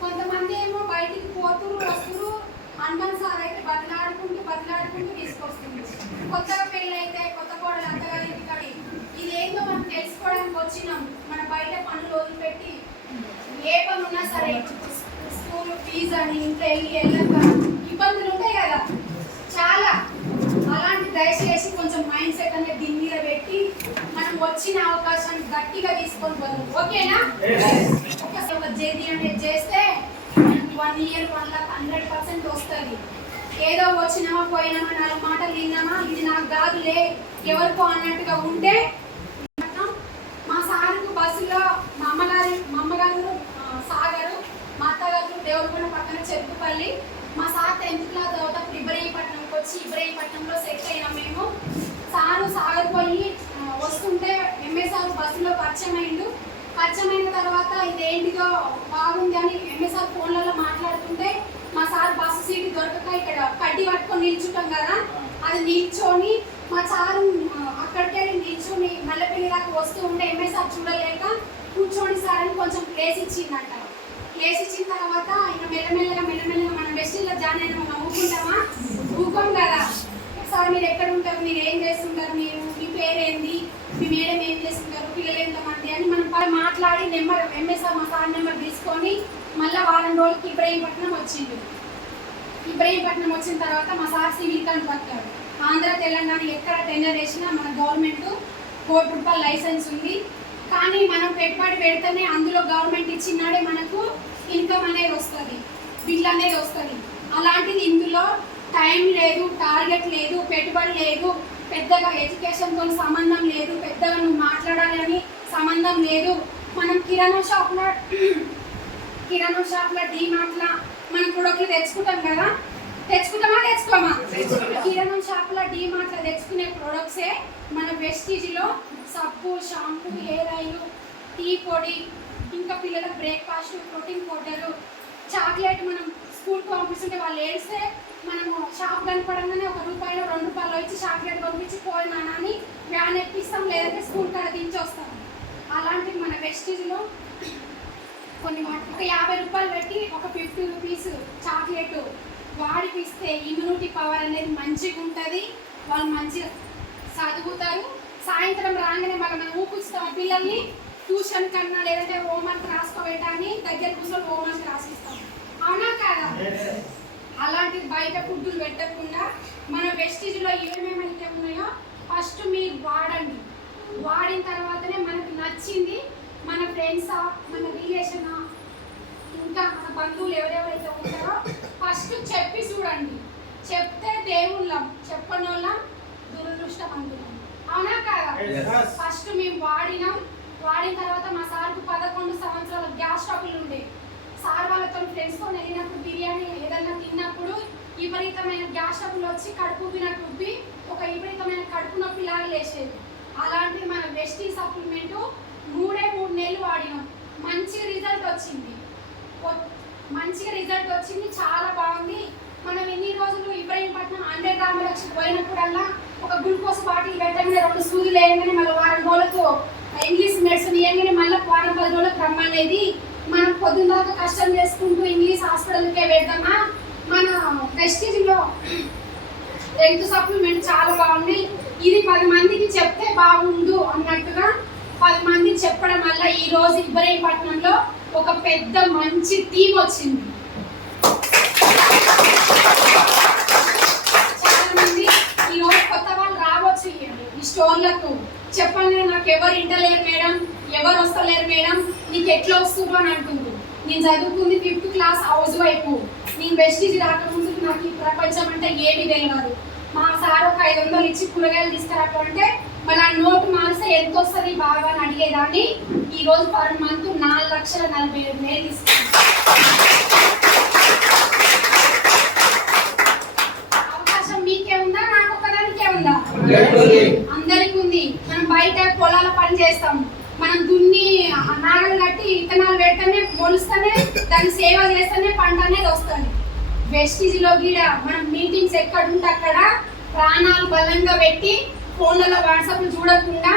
కొంతమంది ఏమో బయటికి పోతూ వస్తూ హనుమాన్ సార్ అయితే బదిలాడుకుంటూ బదిలాడుకుంటూ తీసుకొస్తుంది కొత్తగా పెళ్ళి అయితే కొత్త కోడలు అత్తగారి ఇంటికాడి ఇదేందో మనం తెలుసుకోవడానికి వచ్చినాం. మన బయట పనులు వదిలిపెట్టి ఏ పని ఉన్నా సరే స్కూల్ ఫీజు అని ఇంట్లో వెళ్ళి వెళ్ళక ఇబ్బందులు ఉంటాయి కదా. చాలా. అలాంటి దయచేసి కొంచెం మైండ్ సెట్ అనేది దీని మీద పెట్టి వచ్చిన అవకాశాన్ని గట్టిగా తీసుకొని పోదాం. ఓకేనా? ఒక జేది అనేది చేస్తే one year one lakh hundred percent వస్తుంది. ఏదో వచ్చినామా పోయినామా నాలుగు మాటలు విన్నామా? ఇది నాకు కాదులే. ఎవరికో అన్నట్టుగా ఉంటే మా సార్కు బస్సులో మా అమ్మగారి మా అమ్మగారు సాగరు మా అత్తగారు దేవరకొండ పక్కన చెరుకుపల్లి. మా సార్ టెన్త్ క్లాస్ తర్వాత ఇబ్రహీంపట్నంకి వచ్చి ఇబ్రహీంపట్నంలో సెట్ అయినాం మేము. సారు సాగర్ పోయి వస్తుంటే ఎంఏ సార్ బస్సులో పరిచయం అయిండు పరిచయం అయిన తర్వాత ఇదేంటిదో బాగుంది అని ఎంఏ సార్ ఫోన్లలో మాట్లాడుతుంటే మా సార్ బస్సు సీట్ దొరకక ఇక్కడ కడ్డీ పట్టుకొని నిల్చుంటాం కదా అది నిల్చొని మా సారు అక్కడికే నిల్చొని మల్లెపల్లి దాకా వస్తూ ఉంటే ఎంఏ సార్ చూడలేక కూర్చోండి సార్ అని కొంచెం ప్లేస్ ఇచ్చిందంట. ప్లేస్ ఇచ్చిన తర్వాత ఇక మెల్లమెల్లగా మెల్లమెల్లగా మనం వెస్టిల్లో జాయిన్ అయినా మనం ఊపుకుంటామా ఊపం కదా. సార్ మీరు ఎక్కడ ఉంటారు? మీరు ఏం చేస్తుంటారు? మీరు మీ పేరేంది? మీ మేడం ఏం చేస్తున్నారు? పిల్లలు ఎంతమంది అని మనం మాట్లాడి నెంబర్ ఎంఎస్ఆర్ మా సార్ నెంబర్ తీసుకొని మళ్ళీ వారం రోజులకి ఇబ్రహీంపట్నం వచ్చిండు. ఇబ్రహీంపట్నం వచ్చిన తర్వాత మా సార్ సివిల్ కార్డు పట్టాడు. ఆంధ్ర తెలంగాణ ఎక్కడ టెండర్ వేసినా మన గవర్నమెంట్ కోటి రూపాయల లైసెన్స్ ఉంది. కానీ మనం పెట్టుబడి పెడితేనే అందులో గవర్నమెంట్ ఇచ్చినాడే మనకు ఇన్కమ్ అనేది వస్తుంది బిల్ అనేది వస్తుంది. అలాంటిది ఇందులో టైం లేదు టార్గెట్ లేదు పెట్టుబడి లేదు. పెద్దగా ఎడ్యుకేషన్తో సంబంధం లేదు పెద్దగా నువ్వు మాట్లాడాలి అని సంబంధం లేదు. మనం కిరాణా షాప్లో కిరాణా షాప్లో డీమార్ట్లో మనం ప్రొడక్ట్లు తెచ్చుకుంటాం కదా? తెచ్చుకుంటామా తెచ్చుకోమా? కిరాణా షాప్లో డీమార్ట్లో తెచ్చుకునే ప్రొడక్ట్సే మన వెస్టీజ్లో సబ్బు షాంపూ హెయిర్ ఆయిల్ టీ పొడి ఇంకా పిల్లల బ్రేక్ఫాస్ట్ ప్రోటీన్ పౌడరు చాక్లెట్ మనం స్కూల్కి పంపిస్తుంటే వాళ్ళు ఏడిస్తే మనము షాప్ కనపడంగానే ఒక రూపాయలు రెండు రూపాయలు ఇచ్చి చాక్లెట్ పంపించి పోయినా అని వ్యాన్ ఎక్కిస్తాం లేదంటే స్కూల్ కాడ దించి వస్తాం. అలాంటివి మన వెస్టీజ్లో కొన్ని ఒక యాభై రూపాయలు పెట్టి ఒక ఫిఫ్టీ రూపీస్ చాక్లెట్ వాడికి ఇస్తే ఇమ్యూనిటీ పవర్ అనేది మంచిగా ఉంటుంది. వాళ్ళు మంచిగా చదువుతారు. సాయంత్రం రాగానే మళ్ళీ మనం ఊపిస్తాం పిల్లల్ని. ట్యూషన్ కన్నా లేదంటే హోంవర్క్ రాసుకోబెట్టని దగ్గర కూర్చొని హోంవర్క్ రాసిస్తాం. అవునా కాదా? అలాంటి బయట ఫుడ్లు పెట్టకుండా మన వెస్టిజ్లో ఏమేమి ఐటెం ఉన్నాయో ఫస్ట్ మీరు వాడండి. వాడిన తర్వాతనే మనకు నచ్చింది మన ఫ్రెండ్సా మన రిలేషనా ఇంకా మన బంధువులు ఎవరెవరైతే ఉంటారో ఫస్ట్ చెప్పి చూడండి. చెప్తే దేవుళ్ళం చెప్పనోళ్ళం దురదృష్టవంతులం. అవునా కాదా? ఫస్ట్ మేము వాడినాం. వాడిన తర్వాత మా సార్కు పదకొండు సంవత్సరాల గ్యాస్ స్టవ్లు ఉండే. సార్ వాళ్ళతో ఫ్రెండ్స్తో వెళ్ళినప్పుడు బిర్యానీ ఏదైనా తిన్నప్పుడు విపరీతమైన గ్యాస్ స్టవ్లు వచ్చి కడుపు ఉబ్బినట్టు ఉబ్బి ఒక విపరీతమైన కడుపు నొప్పి లాగా లేచేది. అలాంటి మన వెస్టీ సప్లిమెంట్ మూడే మూడు నెలలు వాడినాం. మంచి రిజల్ట్ వచ్చింది. మంచిగా రిజల్ట్ వచ్చింది చాలా బాగుంది. మనం ఎన్ని రోజులు ఇబ్రహీంపట్నం హండ్రెడ్ రామలక్ష్మి పోయినప్పుడల్లా ఒక గ్లూకోజ్ బాటిల్ పెట్టగానే రెండు సూదులు వేయగానే మళ్ళీ వారం రోజులకు ఇంగ్లీష్ మెడిసిన్ వేయగానే మళ్ళీ వారం పది రోజులకు రమ్మనేది మనం పొద్దున్న దాకా కష్టం చేసుకుంటూ ఇంగ్లీష్ హాస్పిటల్కే వెళ్దామా? మన ప్రెస్టీజ్లో హెల్త్ సప్లిమెంట్ చాలా బాగుంది. ఇది పది మందికి చెప్తే బాగుండు అన్నట్టుగా పది మంది చెప్పడం వల్ల ఈ రోజు ఇబ్రహీంపట్నంలో ఒక పెద్ద మంచి టీం వచ్చింది. చాలా మంది ఈ రోజు కొత్త వాళ్ళు రావచ్చు ఈ- ఈ స్టోర్లకు. చెప్పండి నాకు ఎవరు ఇంటలేరు మేడం? ఎవరు వస్తలేరు మేడం. నీకు ఎట్లా వస్తుందో అని అంటుంది నేను చదువుకుంది ఫిఫ్త్ క్లాస్ హౌస్ వైపు నేను వెస్టీజ్ రాకముందు నాకు ఈ ప్రపంచం అంటే ఏమి తెలియదు మా సార్ ఒక ఐదు వందలు ఇచ్చి కూరగాయలు తీసుకురాకు అంటే మరి ఆ నోటు మారిస్తే ఎంత వస్తుంది బాగా అని అడిగేదాన్ని. ఈ రోజు పర్ మంత్ నాలుగు లక్షల నలభై ఏడు వేలు అవకాశం మీకే ఉందా? నాకు ఒక్కదానికే ఉందా? అందరికి ఉంది మనం బయట పొలాల పని చేస్తాం. మనం దున్ని నాగలు కట్టి విత్తనాలు పెడితేనే మొలుస్తేనే దాన్ని సేవ చేస్తేనే పంట అనేది వస్తుంది. వెస్టిజ్లో కూడా మనం మీటింగ్స్ ఎక్కడ ఉంటే అక్కడ ప్రాణాలు బలంగా పెట్టి ఫోన్లలో వాట్సాప్ చూడకుండా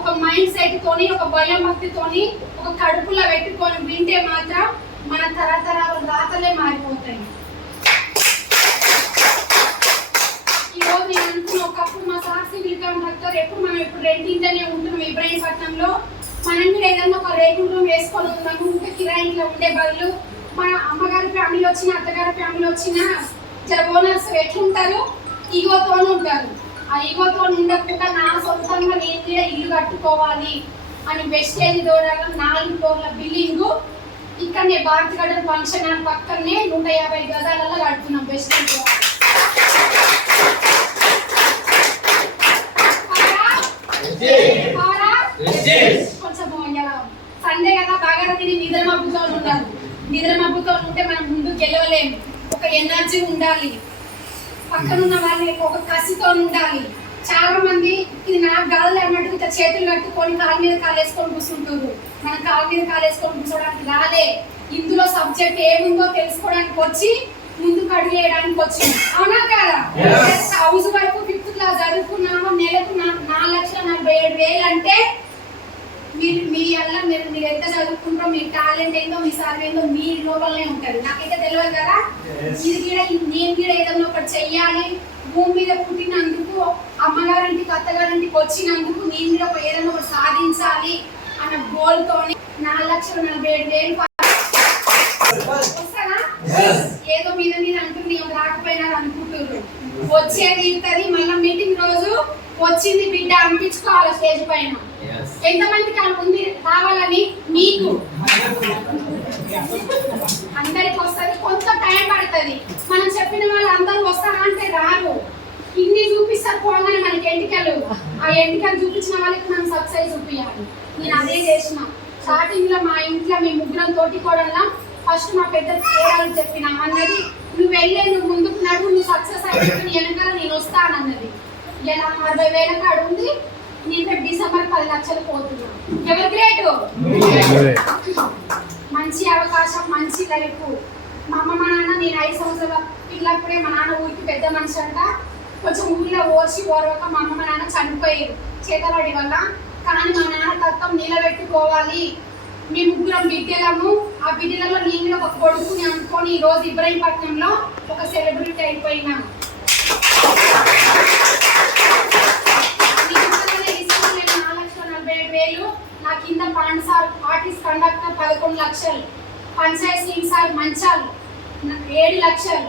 ఒక మైండ్ సెట్తోని ఒక భయం భక్తితోని ఒక కడుపులో పెట్టుకొని వింటే మాత్రం మన తరతరాల రాతలే మారిపోతాయి. ఈ రోజు నేను అనుకున్న ఒకప్పుడు మా సాక్షి సివిల్ ఎప్పుడు మనం ఇప్పుడు రెండింటనే ఉంటున్నాం ఇబ్రాహీంపట్నంలో. మనం కూడా ఏదైనా ఒక రేకుల రూమ్ వేసుకొని ఉన్నాము ఇంకా కిరాయిలో ఉండే బదులు మన అమ్మగారి ఫ్యామిలీ వచ్చిన అత్తగారి ఫ్యామిలీ వచ్చిన జర ఓనర్స్ ఎట్లుంటారు? ఈగోతో ఉంటారు. ఆ ఈగోతో ఉండకుండా నా సొంతంగా నేను కూడా ఇల్లు కట్టుకోవాలి అని వెస్టేజ్ దూరంగా నాలుగు ఫ్లోర్ల బిల్డింగ్ ఇక్కడనే భారత్ గార్డెన్ ఫంక్షన్ హాల్ పక్కనే నూట యాభై గదాలలో కడుతున్నాం వెస్టేజ్ కదా బాగా తిని నిద్ర మబ్బుతో ఉండాలి నిద్ర మబ్బుతో ఉంటే మనం ముందు గెలవలేము ఒక ఎనర్జీ ఉండాలి. పక్కన ఉన్న వాళ్ళకి ఒక కసితో ఉండాలి చాలా మంది ఇది నాకు గాలి అన్నట్టు ఇట్లా చేతులు కట్టుకొని కాలు మీద కాలేసుకొని కూర్చుంటారు మనం కాలు మీద కాలేసుకొని కూర్చోడానికి రాలే. ఇందులో సబ్జెక్ట్ ఏముందో తెలుసుకోవడానికి వచ్చి ముందుకు అడుగు వేయడానికి వచ్చింది. అవునా కదా. హౌస్ వైపు ఫిఫ్త్ క్లాస్ చదువుకున్నాము? నెలకు నాలుగు లక్షల నలభై ఏడు వేలు అంటే మీరు మీ వల్ల మీరు మీరు ఎంత చదువుకుంటారో మీ టాలెంట్ ఏందో మీ సర్వ్ ఏందో మీ లోపలనే ఉంటుంది నాకైతే తెలియదు కదా. ఇది కూడా నేను కూడా ఏదైనా ఒకటి చెయ్యాలి. భూమి మీద పుట్టినందుకు అమ్మగారింటికి అత్తగారింటికి వచ్చినందుకు నేను కూడా ఒక ఏదైనా ఒకటి సాధించాలి అన్న గోల్ తోని నాలుగు లక్షల నలభై ఏడు వేలు. ఏదో మీద మీద అంటుంది రాకపోయినా అనుకుంటున్నారు. వచ్చేది ఇస్తుంది మళ్ళీ మీటింగ్ రోజు వచ్చింది బిడ్డ అనిపించుకోవాలి స్టేజ్ పైన. ఎంతమందికి అలా ఉంది రావాలని? మీకు. అందరికి వస్తుంది. కొంత టైం పడుతుంది. మనం చెప్పిన వాళ్ళు అందరూ వస్తారా అంటే రారు. ఇన్ని చూపిస్తారు పోగానే మనకి ఎంటికలు. ఆ ఎంటికలు చూపించిన వాళ్ళకి మనం సబ్సైజ్ చూపించాలి నేను అదే చేసిన. స్టార్టింగ్లో మా ఇంట్లో మేము ముగ్గురం తోటికోవడంలో ఫస్ట్ మా పెద్ద తేడాలు చెప్పిన అన్నది నువ్వు వెళ్ళే నువ్వు ముందుకు నడువు నువ్వు సక్సెస్ అయిపోయి వెనకాల నేను వస్తానన్నది. ఇలా అరవై వేల కాడు ఉంది. నేను రేపు డిసెంబర్ పది లక్షలు పోతున్నా ఎవరు గ్రేట్? మంచి అవకాశం మంచి లైఫ్ మా అమ్మ మా నాన్న నేను ఐదు సంవత్సరాల పిల్లప్పుడే మా నాన్న ఊరికి పెద్ద మనిషి అంట. కొంచెం ఊళ్ళో ఓర్చి ఓరవక మా అమ్మ మా నాన్న చనిపోయారు చేతబడి వల్ల. కానీ మా నాన్న తత్వం నిలబెట్టుకోవాలి. మీ ముగ్గురం బిడ్డలము. ఆ బిడ్డలలో నేను ఒక కొడుకుని అనుకొని ఈ రోజు ఇబ్రాహీంపట్నంలో ఒక సెలబ్రిటీ అయిపోయినా. వేలు నా కింద పాండ్ సార్ ఆర్టిస్ట్ కండక్టర్ పదకొండు లక్షలు పంచాయత్ సింగ్ సార్ మంచాలు ఏడు లక్షలు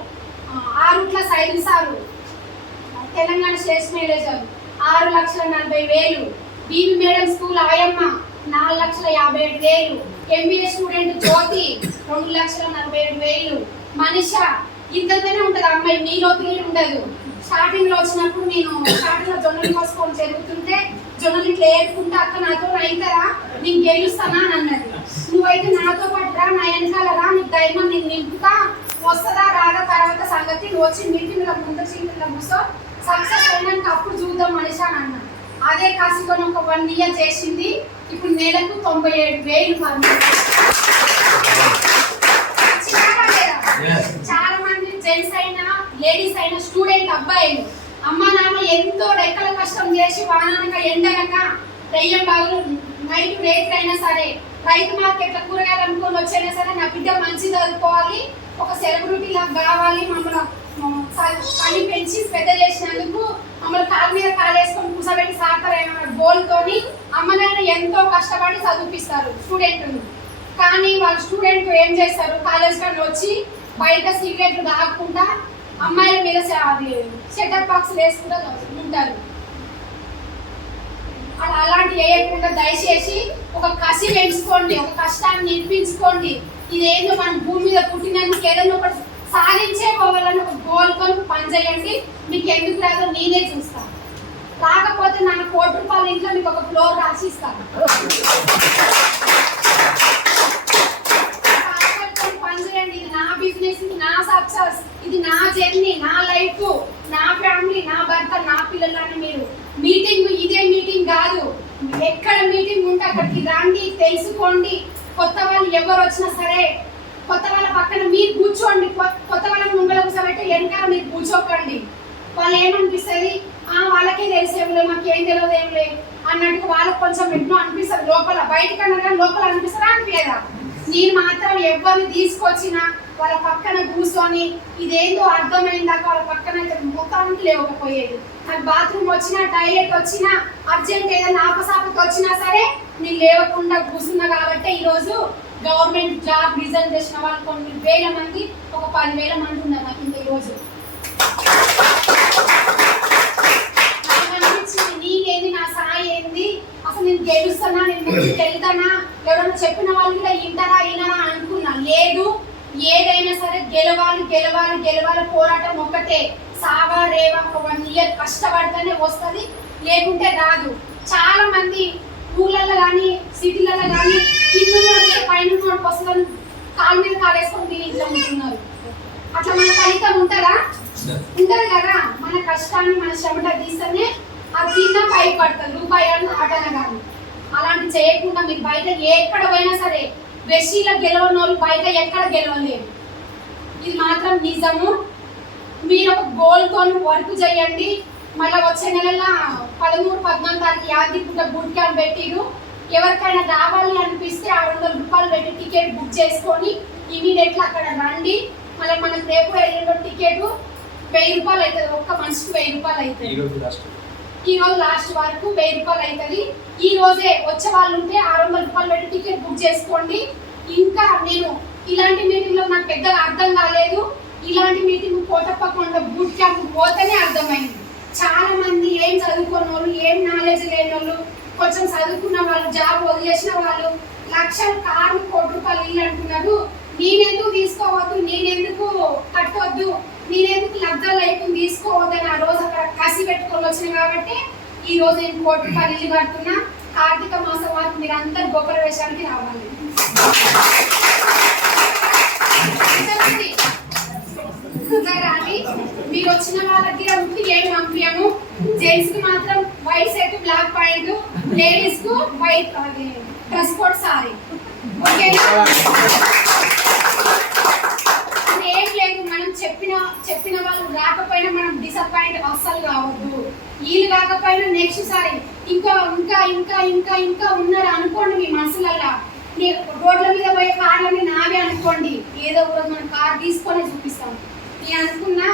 ఆరుట్ల సైన్ సారు తెలంగాణ స్టేట్ మేనేజర్ ఆరు లక్షల నలభై వేలు. బీబీ మేడం స్కూల్ ఆయమ్మ నాలుగు లక్షల యాభై ఏడు వేలు. ఎంబీఏ స్టూడెంట్ జ్యోతి రెండు లక్షల నలభై ఏడు వేలు. మనిష ఇంతనే ఉంటుంది అమ్మాయి మీలో తిరిగి ఉండదు. స్టార్టింగ్లో వచ్చినప్పుడు నేను స్టార్టింగ్లో జొన్నలు కోసుకొని జరుగుతుంటే జొన్నలు ఇట్లా ఏరుకుంటే అక్క నాతో అవుతారా నేను గెలుస్తానా అని అన్నది. నువ్వైతే నాతో పాటు రా నా వెనకాల రా నీకు ధైర్యం నేను నింపుతా. వస్తుందా రాదా తర్వాత సంగతి. నువ్వు వచ్చి మీటింగ్ల ముందు సీట్ల కూర్చో. సక్సెస్ అయినాక అప్పుడు చూద్దాం మనిషి అని అన్న. అదే కాసుకొని ఒక వన్ ఇయర్ చేసింది. ఇప్పుడు నెలకు తొంభై ఏడు వేలు. చాలా మంది జెంట్స్ అయినా లేడీస్ అయినా స్టూడెంట్ అబ్బాయిలు అమ్మ నాన్న ఎంతో రెక్కల కష్టం చేసి వాననక ఎండనక దెయ్యం బాగులు నైట్ రేట్ అయినా సరే రైతు మార్కెట్ల కూరగాయలు అమ్ముకొని వచ్చైనా సరే నా బిడ్డ మంచి చదువుకోవాలి ఒక సెలబ్రిటీ లాగా కావాలి మమ్మల్ని పని పెంచి పెద్ద చేసినందుకు మమ్మల్ని కాలు మీద కాలేసుకొని కూసబెట్టి సాకరైన గోల్తోని అమ్మనైనా ఎంతో కష్టపడి చదివిపిస్తారు స్టూడెంట్ని కానీ వాళ్ళ స్టూడెంట్ ఏం చేస్తారు? కాలేజ్ కానీ వచ్చి బయట సిగరెట్లు తాగకుండా అమ్మాయిల మీద స- అది సెటప్ బాక్స్ వేసుకుంటూ ఉంటారు. అలా అలాంటి వేయకుండా దయచేసి ఒక కసి పెంచుకోండి ఒక కష్టాన్ని నిర్మించుకోండి ఇదేందో మనం భూమి మీద పుట్టినందుకు ఏదైనా ఒకటి సాధించే పోవాలని ఒక గోల్ కొని పనిచేయండి. మీకు ఎందుకు రాదో నేనే చూస్తాను. రాకపోతే నాకు కోటి రూపాయల ఇంట్లో మీకు ఒక ఫ్లోర్ రాసిస్తాను కష్టపడి పని చేయండి ఇది నా నా సక్సెస్ ఇది నా జర్నీ నా లైఫ్ నా ఫ్యామిలీ నా భర్త నా పిల్లలు అని మీరు మీటింగ్ ఇదే మీటింగ్ కాదు. ఎక్కడ మీటింగ్ ఉంటే అక్కడికి రండి తెలుసుకోండి. కొత్త వాళ్ళు ఎవరు వచ్చినా సరే కొత్త వాళ్ళ పక్కన మీరు కూర్చోండి. కొ- కొత్త వాళ్ళని ముంగల కూర్చోబెట్టి వెనకాల మీరు కూర్చోకండి. వాళ్ళు ఏమనిపిస్తుంది? ఆ వాళ్ళకే తెలిసేవులే మాకు ఏం తెలియదు ఏం అన్నట్టు వాళ్ళకి కొంచెం ఎన్నో అనిపిస్తుంది. లోపల బయటకన్నా కానీ లోపల అనిపిస్తారా అనిపించదా నేను మాత్రం ఎవరిని తీసుకొచ్చినా వాళ్ళ పక్కన కూర్చొని ఇదేందో అర్థమైందాక వాళ్ళ పక్కన అయితే మొత్తానికి లేవకపోయేది. నాకు బాత్రూమ్ వచ్చినా టాయిలెట్ వచ్చినా అర్జెంట్ ఏదైనా ఆపసాపకి వచ్చినా సరే నేను లేవకుండా కూర్చున్నా కాబట్టి ఈరోజు గవర్నమెంట్ జాబ్ రిజైన్ చేసిన వాళ్ళు కొన్ని వేల మంది ఒక పదివేల మంది ఉన్నారు నాకు ఇంకా ఈరోజు. నాకు నేనేంది నా సాయి ఏంది? అసలు నేను గెలుస్తానా? నేను ముందుకు వెళ్తానా? చెప్పిన వాళ్ళు కూడా ఇంటరా వినరా అనుకున్నా. లేదు ఏదైనా సరే గెలవాలి గెలవాలి గెలవాలి పోరాటం ఒక్కటే. సావా రేవా ఒక వన్ ఇయర్ కష్టపడితేనే వస్తుంది లేకుంటే రాదు. చాలా మంది ఊళ్ళల్లో కానీ సిటీలలో కానీ కింద పైన వస్తుందని కాలు మీద కాలు తిని ఇంట్లో ఉంటున్నారు. అట్లా మన ఫలితం ఉంటుందా? ఉంటుంది కదా. మన కష్టాన్ని మన శ్రమట తీస్తేనే ఆ చిన్న పై పడుతుంది రూపాయలు ఆటన కానీ అలాంటి చేయకుండా మీరు బయట ఎక్కడ పోయినా సరే వెషీల గెలవని వాళ్ళు బయట ఎక్కడ గెలవలేరు. ఇది మాత్రం నిజము. మీరు ఒక గోల్తో వర్క్ చేయండి. మళ్ళీ వచ్చే నెలలో పదమూడు పద్నాలుగు తారీఖు యాదిపుట్ట బూట్ క్యాంప్ పెట్టిరు. ఎవరికైనా రావాలి అనిపిస్తే ఆరు వందల రూపాయలు పెట్టి టికెట్ బుక్ చేసుకొని ఇమీడియట్గా అక్కడ రండి. మళ్ళీ మనకు రేపు వెళ్ళిన టికెట్ వెయ్యి రూపాయలు అవుతుంది. ఒక్క మనిషికి వెయ్యి రూపాయలు అవుతుంది. ఈ రోజు లాస్ట్ వరకు వెయ్యి రూపాయలు అవుతుంది. ఈ రోజే వచ్చే వాళ్ళు ఉంటే ఆరు వందల రూపాయలు పెట్టి టికెట్ బుక్ చేసుకోండి. ఇంకా నేను ఇలాంటి మీటింగ్లో నాకు పెద్దగా అర్థం కాలేదు. ఇలాంటి మీటింగ్ కోటప్పకుండా బూట్ క్యాంప్ పోతేనే అర్థమైంది. చాలా మంది ఏం చదువుకున్న వాళ్ళు ఏం నాలెడ్జ్ లేని వాళ్ళు కొంచెం చదువుకున్న వాళ్ళు జాబ్ వదిలేసిన వాళ్ళు లక్షల కార్లు కోటి రూపాయలు ఇల్లు అంటున్నారు. నేనెందుకు తీసుకోవద్దు? నేనెందుకు కట్టొద్దు? నేనెందుకు లబ్ధాలు అయిపోయి తీసుకోవద్దు? కసి కాబట్టి ఈ రోజు నేను కోటి రూపాయలు ఇల్లు కడుతున్నా. కార్తీక మాసం వరకు మీరు అందరు గొప్ప ప్రవేశానికి రావాలి మీరు వచ్చిన వాళ్ళ దగ్గర ఉంటే ఏం పంపించాము జెంట్స్కి మాత్రం వైట్ సెట్ బ్లాక్ పాయింట్ లేడీస్కు వైట్ డ్రెస్ కోడ్ సారీ. ఓకేనా అది ఏం లేదు మనం చెప్పిన వాళ్ళు రాకపోయినా మనం డిసప్పాయింట్ అస్సలు కావద్దు. వీళ్ళు కాకపోయినా నెక్స్ట్ సారి ఇంకా ఇంకా ఇంకా ఇంకా ఇంకా ఉన్నారు అనుకోండి మీ మనసులల్లా. నీ రోడ్ల మీద పోయే కార్లని నావే అనుకోండి. ఏదో ఒక రోజు మనం కార్ తీసుకొని చూపిస్తాం. నేను అనుకున్నా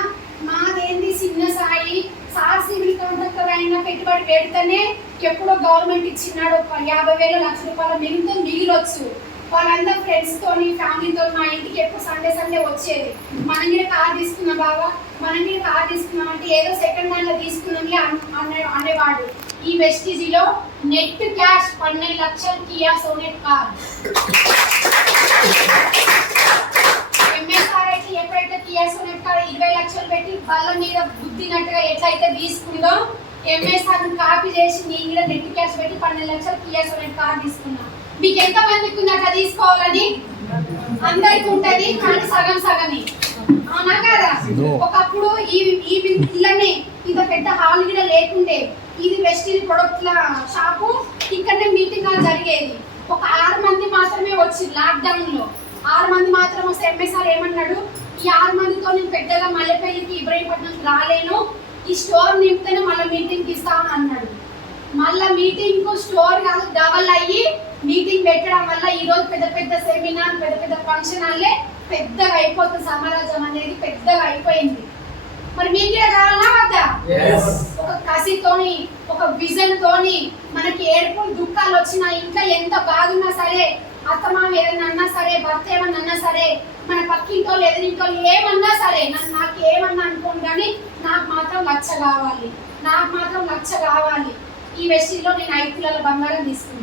మాదేంది చిన్న సాయి సార్ సివిల్ కాంట్రాక్టర్ అయినా పెట్టుబడి పెడితేనే ఎప్పుడో గవర్నమెంట్ ఇచ్చినాడు యాభై వేల లక్ష రూపాయల మిగులుతో మిగిలొచ్చు. వాళ్ళందరూ ఫ్రెండ్స్ తోని ఫ్యామిలీతో మా ఇంటికి ఎప్పుడు సండే సండే వచ్చేది. మనం కూడా కార్ తీసుకున్నాం బాబా మనం కూడా కార్ తీసుకున్నాం అంటే ఏదో సెకండ్ హ్యాండ్లో తీసుకున్నాంలే అనే అనేవాడు. ఈ వెస్టిజీలో నెట్ క్యాష్ పన్నెండు లక్షలు కియా సోనెట్ కార్ ఎంఎస్ఆర్ అయితే ఎప్పుడైతే కియా సోనెట్ కార్ ఇరవై లక్షలు పెట్టి బల్ల మీద గుద్దినట్టుగా ఎట్లయితే తీసుకుందో ఎంఎస్ఆర్ కాపీ చేసి నేను కూడా నెట్ క్యాష్ పెట్టి పన్నెండు లక్షలు కియా సోనెట్ కార్ తీసుకున్నాను మీకు ఎంత మందికి ఉంది అట్లా తీసుకోవాలని? అందరికి ఉంటది కానీ సగం సగమే. అవునా కదా. ఒకప్పుడు ఈ ఈ ఇళ్ళనే ఇంత పెద్ద హాల్ కూడా లేకుండే ఇది వెస్టిన్ ప్రొడక్ట్ల షాపు ఇక్కడనే మీటింగ్ హాల్ జరిగేది. ఒక ఆరు మంది మాత్రమే వచ్చి లాక్డౌన్లో ఆరు మంది మాత్రం వస్తే ఎంఎస్ఆర్ ఏమన్నాడు? ఈ ఆరు మందితో నేను పెద్దగా మల్లెపల్లికి ఇబ్రహీంపట్నం రాలేను. ఈ స్టోర్ నింపితేనే మళ్ళీ మీటింగ్ ఇస్తాను అన్నాడు. మళ్ళా మీటింగ్కు స్టోర్ కాదు డబల్ అయ్యి మీటింగ్ పెట్టడం వల్ల ఈ రోజు పెద్ద పెద్ద సెమినార్ పెద్ద పెద్ద ఫంక్షన్ హాల్లే పెద్దగా అయిపోతుంది. సమాజం అనేది పెద్దగా అయిపోయింది. మరి మీకు కూడా కావాలా వద్దా? ఒక కసితోని ఒక విజన్ తోని మనకి ఏడుపులు దుఃఖాలు వచ్చినా ఇంకా ఎంత బాగున్నా సరే అత్తమామ ఏదైనా అన్నా సరే భర్త ఏమన్నా అన్నా సరే మన పక్కింటోళ్ళు ఎదిరింటోళ్ళు ఏమన్నా సరే నన్ను నాకు ఏమన్నా అనుకోండి కానీ నాకు మాత్రం లక్ష కావాలి. నాకు మాత్రం లక్ష కావాలి. ఈ వెస్టిలో నేను ఐదు కిలోల బంగారం తీసుకున్నాను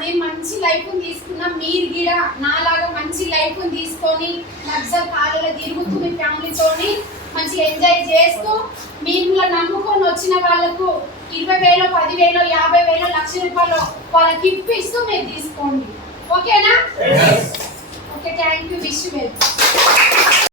నేను మంచి లైఫ్ తీసుకున్నా మీరు కూడా నాలాగా మంచి లైఫ్ తీసుకొని నక్సల్ కాలలో తిరుగుతూ మీ ఫ్యామిలీతోని మంచి ఎంజాయ్ చేస్తూ మిమ్మల్ని నమ్ముకొని వచ్చిన వాళ్ళకు ఇరవై వేలు పదివేలు యాభై వేలు లక్ష రూపాయలు వాళ్ళకి ఇప్పిస్తూ మీరు తీసుకోండి. ఓకేనా? Okay thank you wish well